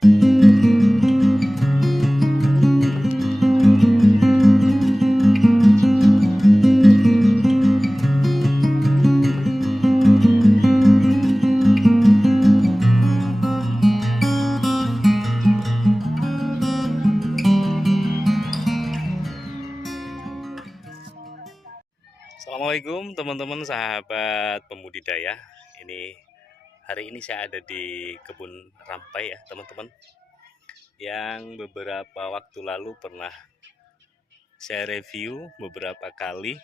Assalamualaikum teman-teman sahabat pembudidaya. Hari ini saya ada di kebun rampai ya teman-teman, yang beberapa waktu lalu pernah saya review beberapa kali,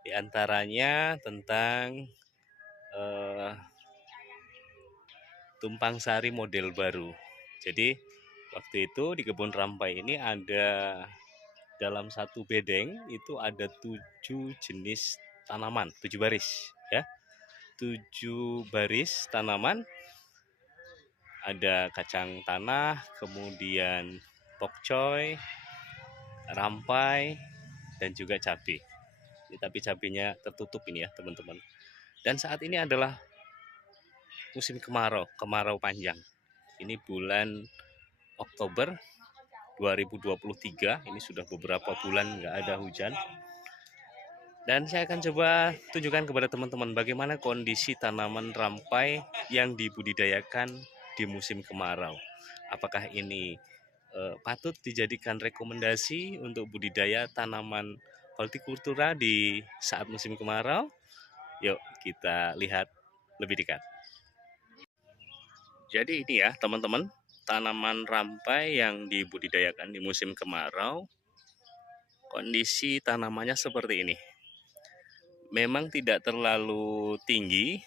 diantaranya tentang tumpang sari model baru. Jadi waktu itu di kebun rampai ini ada, dalam satu bedeng itu ada 7 jenis tanaman, 7 baris ya. 7 baris tanaman, ada kacang tanah, kemudian pokcoy, rampai, dan juga cabai. Tapi cabenya tertutup ini ya teman-teman. Dan saat ini adalah musim kemarau panjang. Ini bulan Oktober 2023, ini sudah beberapa bulan nggak ada hujan. Dan saya akan coba tunjukkan kepada teman-teman bagaimana kondisi tanaman rampai yang dibudidayakan di musim kemarau. Apakah ini patut dijadikan rekomendasi untuk budidaya tanaman hortikultura di saat musim kemarau? Yuk kita lihat lebih dekat. Jadi ini ya teman-teman, tanaman rampai yang dibudidayakan di musim kemarau. Kondisi tanamannya seperti ini. Memang tidak terlalu tinggi,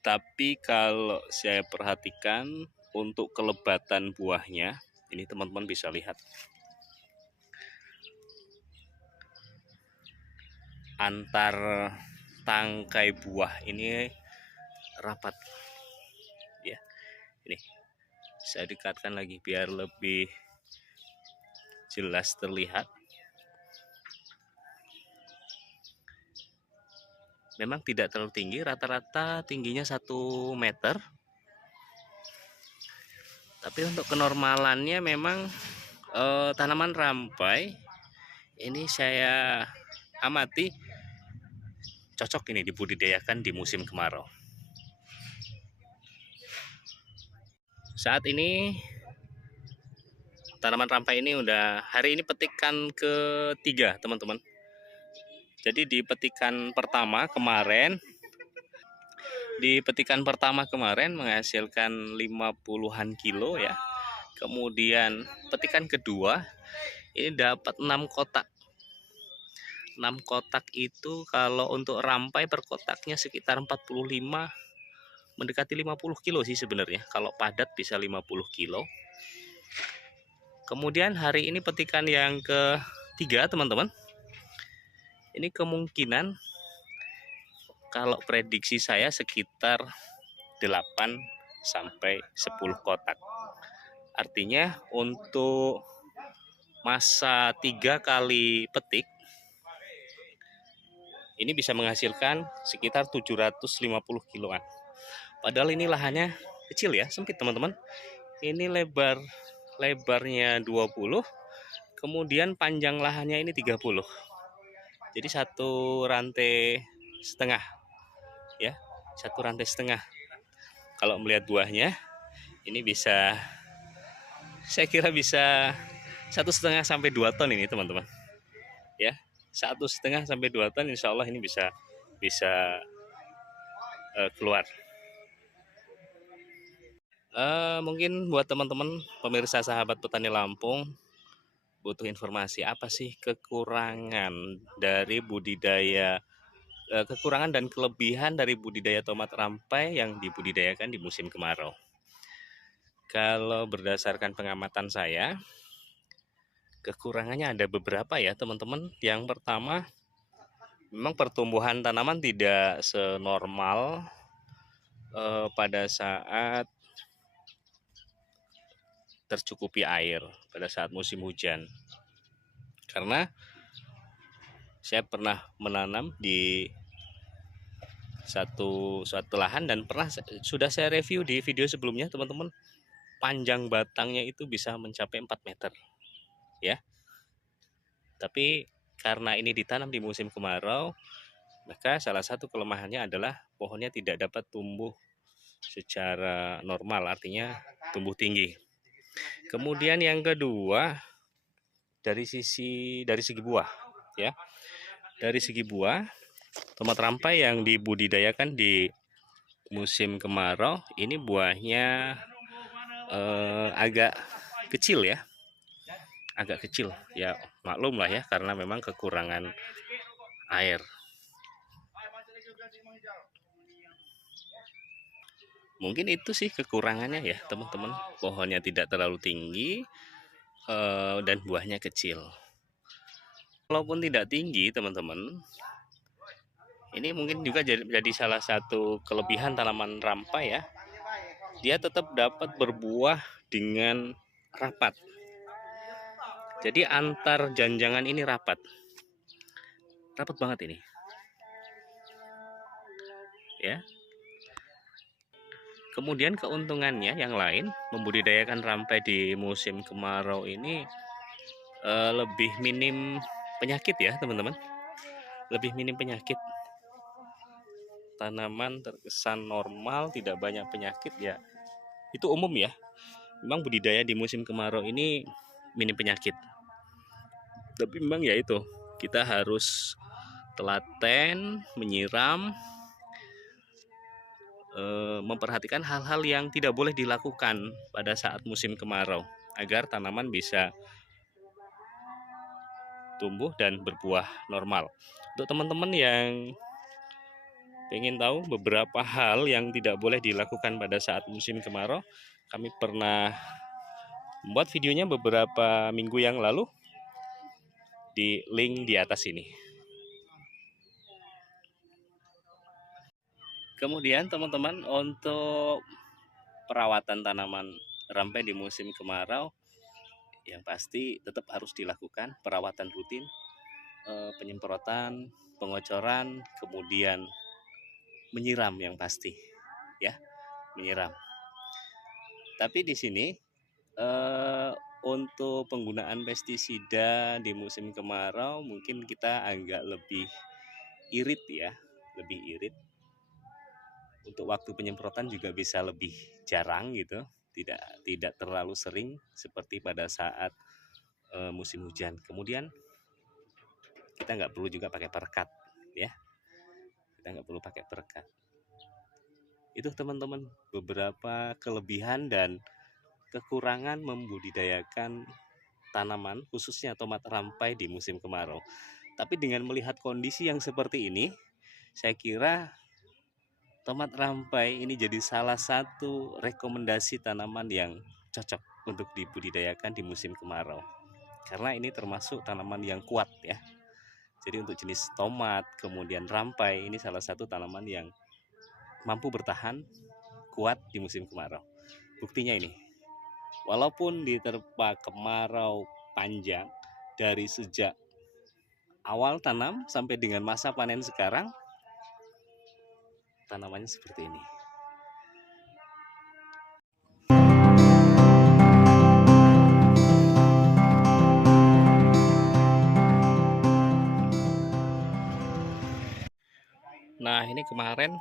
tapi kalau saya perhatikan untuk kelebatan buahnya, ini teman-teman bisa lihat. Antar tangkai buah ini rapat. Ya, ini saya dekatkan lagi biar lebih jelas terlihat. Memang tidak terlalu tinggi, rata-rata tingginya 1 meter. Tapi untuk kenormalannya memang tanaman rampai ini saya amati cocok ini dibudidayakan di musim kemarau. Saat ini tanaman rampai ini udah, hari ini petikan ketiga teman-teman. Jadi di petikan pertama kemarin menghasilkan 50-an kilo ya. Kemudian petikan kedua ini dapat 6 kotak. 6 kotak itu kalau untuk rampai per kotaknya sekitar 45, mendekati 50 kilo sih sebenarnya. Kalau padat bisa 50 kilo. Kemudian hari ini petikan yang ketiga teman-teman. Ini kemungkinan kalau prediksi saya sekitar 8 sampai 10 kotak. Artinya untuk masa 3 kali petik ini bisa menghasilkan sekitar 750 kiloan. Padahal ini lahannya kecil ya, sempit teman-teman. Ini lebarnya 20, kemudian panjang lahannya ini 30. Jadi 1 rantai setengah ya, 1 rantai setengah. Kalau melihat buahnya ini bisa, saya kira bisa 1,5 sampai 2 ton ini teman-teman ya. 1,5 sampai 2 ton insya Allah ini bisa keluar. Mungkin buat teman-teman pemirsa sahabat petani Lampung butuh informasi apa sih kekurangan dari budidaya, kekurangan dan kelebihan dari budidaya tomat rampai yang dibudidayakan di musim kemarau. Kalau berdasarkan pengamatan saya, kekurangannya ada beberapa ya teman-teman. Yang pertama, memang pertumbuhan tanaman tidak senormal pada saat tercukupi air, pada saat musim hujan. Karena saya pernah menanam di suatu lahan dan sudah saya review di video sebelumnya teman-teman. panjang batangnya itu bisa mencapai 4 meter ya. Tapi karena ini ditanam di musim kemarau, maka salah satu kelemahannya adalah pohonnya tidak dapat tumbuh secara normal, artinya tumbuh tinggi. Kemudian yang kedua, dari segi buah ya. Dari segi buah, tomat rampai yang dibudidayakan di musim kemarau ini buahnya agak kecil ya. Agak kecil ya, maklum lah ya, karena memang kekurangan air. Mungkin itu sih kekurangannya ya teman-teman, pohonnya tidak terlalu tinggi dan buahnya kecil. Walaupun tidak tinggi teman-teman, ini mungkin juga jadi salah satu kelebihan tanaman rampai ya, dia tetap dapat berbuah dengan rapat. Jadi antar janjangan ini rapat banget ini ya. Kemudian keuntungannya yang lain, membudidayakan rampai di musim kemarau ini lebih minim penyakit ya teman-teman. Lebih minim penyakit. Tanaman terkesan normal, tidak banyak penyakit ya. Itu umum ya. Memang budidaya di musim kemarau ini minim penyakit. Tapi memang ya itu, kita harus telaten, menyiram, memperhatikan hal-hal yang tidak boleh dilakukan pada saat musim kemarau agar tanaman bisa tumbuh dan berbuah normal. Untuk teman-teman yang ingin tahu beberapa hal yang tidak boleh dilakukan pada saat musim kemarau, kami pernah membuat videonya beberapa minggu yang lalu di link di atas ini. Kemudian teman-teman, untuk perawatan tanaman rampai di musim kemarau, yang pasti tetap harus dilakukan perawatan rutin, penyemprotan, pengocoran, kemudian menyiram yang pasti ya, menyiram. Tapi di sini untuk penggunaan pestisida di musim kemarau mungkin kita agak lebih irit ya, lebih irit. Untuk waktu penyemprotan juga bisa lebih jarang gitu, tidak terlalu sering seperti pada saat musim hujan. Kemudian kita nggak perlu juga pakai perekat ya, kita nggak perlu pakai perekat. Itu teman-teman beberapa kelebihan dan kekurangan membudidayakan tanaman khususnya tomat rampai di musim kemarau. Tapi dengan melihat kondisi yang seperti ini, saya kira tomat rampai ini jadi salah satu rekomendasi tanaman yang cocok untuk dibudidayakan di musim kemarau. Karena ini termasuk tanaman yang kuat ya. Jadi untuk jenis tomat, kemudian rampai, ini salah satu tanaman yang mampu bertahan kuat di musim kemarau. Buktinya ini, walaupun diterpa kemarau panjang dari sejak awal tanam sampai dengan masa panen sekarang, tanamannya seperti ini. Nah, ini kemarin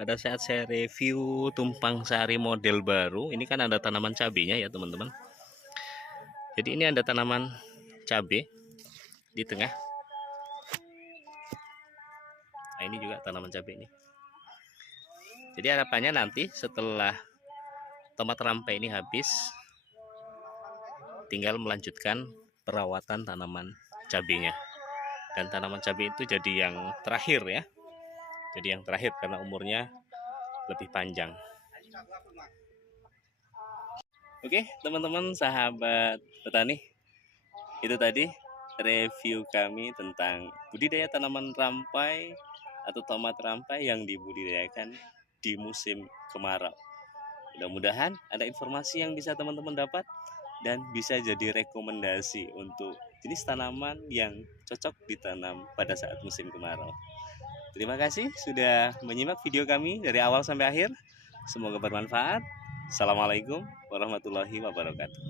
pada saat saya review tumpang sari model baru, ini kan ada tanaman cabenya ya teman-teman. Jadi ini ada tanaman cabai di tengah. Nah, ini juga tanaman cabai ini. Jadi harapannya nanti setelah tomat rampai ini habis, tinggal melanjutkan perawatan tanaman cabenya. Dan tanaman cabai itu jadi yang terakhir ya. Jadi yang terakhir karena umurnya lebih panjang. Oke, teman-teman sahabat petani, itu tadi review kami tentang budidaya tanaman rampai atau tomat rampai yang dibudidayakan di musim kemarau. Mudah-mudahan ada informasi yang bisa teman-teman dapat dan bisa jadi rekomendasi untuk jenis tanaman yang cocok ditanam pada saat musim kemarau. Terima kasih sudah menyimak video kami dari awal sampai akhir. Semoga bermanfaat. Assalamualaikum warahmatullahi wabarakatuh.